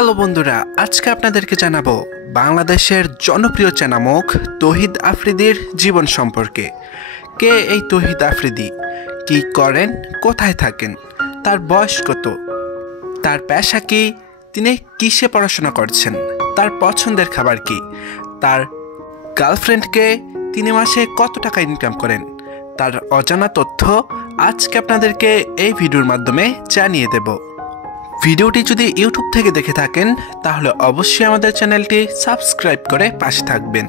Hello বন্ধুরা, আজকে আপনাদেরকে জানাবো বাংলাদেশের জনপ্রিয় চেনামুখ তৌহিদ আফ্রিদির জীবন সম্পর্কে। কে এই তৌহিদ আফ্রিদি, কি করেন, কোথায় থাকেন, তার বয়স কত, তার পেশা কি, তিনি কিসে পড়াশোনা করছেন, তার পছন্দের খাবার কি, তার গার্লফ্রেন্ডকে, তিনি মাসে কত টাকা ইনকাম করেন, তার অজানা তথ্য আজকে আপনাদেরকে এই ভিডিওর মাধ্যমে জানিয়ে দেব। ভিডিওটি যদি ইউটিউব থেকে দেখে থাকেন তাহলে অবশ্যই আমাদের চ্যানেলটি সাবস্ক্রাইব করে পাশে থাকবেন,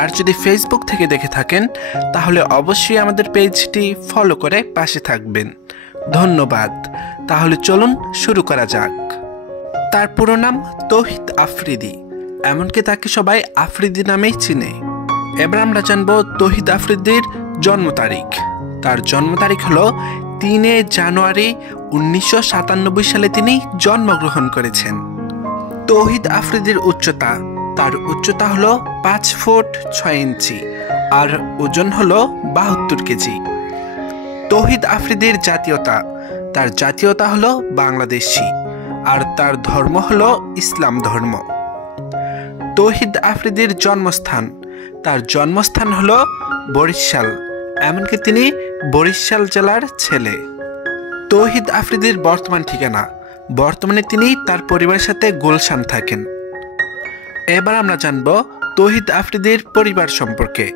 আর যদি ফেসবুক থেকে দেখে থাকেন তাহলে অবশ্যই আমাদের পেজটি ফলো করে পাশে থাকবেন। ধন্যবাদ। তাহলে চলুন শুরু করা যাক। তার পুরো নাম তৌহিদ আফ্রিদি, এমনকি তাকে সবাই আফ্রিদি নামেই চিনে। এবার আমরা জানবো তৌহিদ আফ্রিদির জন্ম তারিখ। তার জন্ম তারিখ হলো 3 জানুয়ারি 1997 সালে তিনি জন্মগ্রহণ করেছেন। তৌহিদ আফ্রিদির উচ্চতা, তার উচ্চতা হলো 5 ফুট 6 ইঞ্চি আর ওজন হলো 72 কেজি। তৌহিদ আফ্রিদির জাতীয়তা, তার জাতীয়তা হলো বাংলাদেশি আর তার ধর্ম হলো ইসলাম ধর্ম। তৌহিদ আফ্রিদির জন্মস্থান, তার জন্মস্থান হলো বরিশাল, এমনকি তিনি বরিশাল জেলার ছেলে। তৌহিদ আফ্রিদির বর্তমান ঠিকানা, বর্তমানে তিনি তার পরিবারের সাথে গুলশান থাকেন। এবার আমরা জানব তৌহিদ আফ্রিদির পরিবার সম্পর্কে।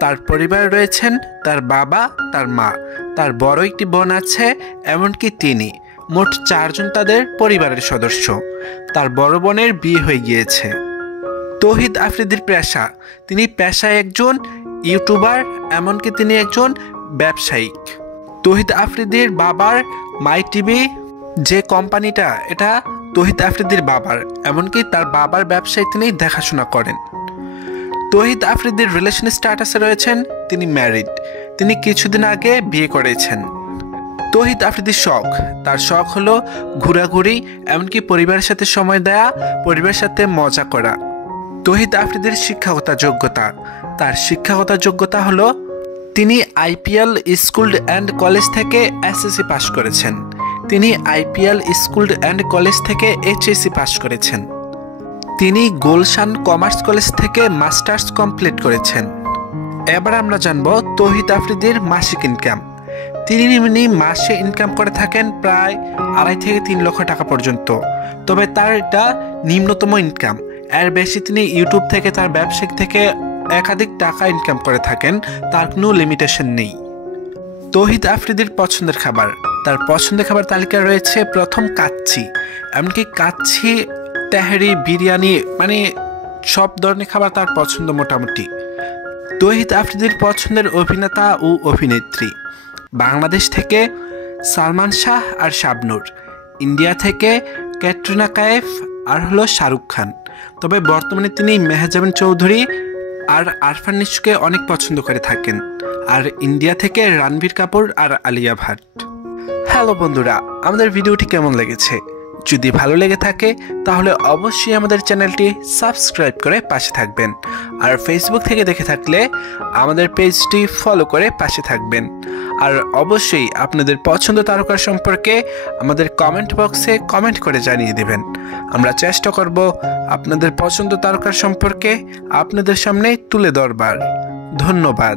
তার পরিবারে রয়েছেন তার বাবা, তার মা, তার বড় একটি বোন আছে, এমনকি তিনি। মোট 4 জন তাদের পরিবারের সদস্য। তার বড় বোনের বিয়ে হয়ে গিয়েছে। তৌহিদ আফ্রিদির পেশা, তিনি পেশায় একজন ইউটিউবার, এমনকি তিনি একজন ব্যবসায়িক। তৌহিদ আফ্রিদির বাবার মাই টিভি যে কোম্পানিটা, এটা তৌহিদ আফ্রিদির বাবার, এমনকি তার বাবার ব্যবসায় তিনি দেখাশোনা করেন। তৌহিদ আফ্রিদির রিলেশন স্ট্যাটাসে রয়েছেন তিনি ম্যারিড, তিনি কিছুদিন আগে বিয়ে করেছেন। তৌহিদ আফ্রিদির শখ, তার শখ হলো ঘোরাঘুরি, এমনকি পরিবারের সাথে সময় দেয়া, পরিবারের সাথে মজা করা। তৌহিদ আফ্রিদির শিক্ষাগত যোগ্যতা, তার শিক্ষাগত যোগ্যতা হলো তিনি আইপিএল স্কুল অ্যান্ড কলেজ থেকে এসএসসি পাস করেছেন। তিনি আইপিএল স্কুল অ্যান্ড কলেজ থেকে এইচএসসি পাস করেছেন। তিনি গুলশান কমার্স কলেজ থেকে মাস্টার্স কমপ্লিট করেছেন। এবার আমরা জানব তৌহিদ আফ্রিদির মাসিক ইনকাম। তিনি মাসে ইনকাম করে থাকেন প্রায় 2.5 থেকে 3 লক্ষ টাকা পর্যন্ত, তবে তার এটা নিম্নতম ইনকাম। এর বেশি তিনি ইউটিউব থেকে, তার ব্যবসায়িক থেকে একাধিক টাকা ইনকাম করে থাকেন, তার কোনো লিমিটেশন নেই। তৌহিদ আফ্রিদির পছন্দের খাবার, তার পছন্দের খাবার তালিকায় রয়েছে প্রথম কাচ্চি, এমনকি কাচ্চি, তেহারি, বিরিয়ানি, মানে সব ধরনের খাবার তার পছন্দ মোটামুটি। তৌহিদ আফ্রিদির পছন্দের অভিনেতা ও অভিনেত্রী, বাংলাদেশ থেকে সালমান শাহ আর শাবনূর, ইন্ডিয়া থেকে ক্যাটরিনা কাইফ আর হলো শাহরুখ খান, তবে বর্তমানে তিনি মেহজাবিন চৌধুরী আর আরফান নিশোকে অনেক পছন্দ করে থাকেন, আর ইন্ডিয়া থেকে রণবীর কাপুর আর আলিয়া ভাট। হ্যালো বন্ধুরা, আমাদের ভিডিওটি কেমন লেগেছে? যদি ভালো লেগে থাকে তাহলে অবশ্যই আমাদের চ্যানেলটি সাবস্ক্রাইব করে পাশে থাকবেন, আর ফেসবুক থেকে দেখে থাকলে আমাদের পেজটি ফলো করে পাশে থাকবেন। আর অবশ্যই আপনাদের পছন্দ তারকার সম্পর্কে আমাদের কমেন্ট বক্সে কমেন্ট করে জানিয়ে দেবেন। আমরা চেষ্টা করব আপনাদের পছন্দ তারকার সম্পর্কে আপনাদের সামনে তুলে ধরবার। ধন্যবাদ।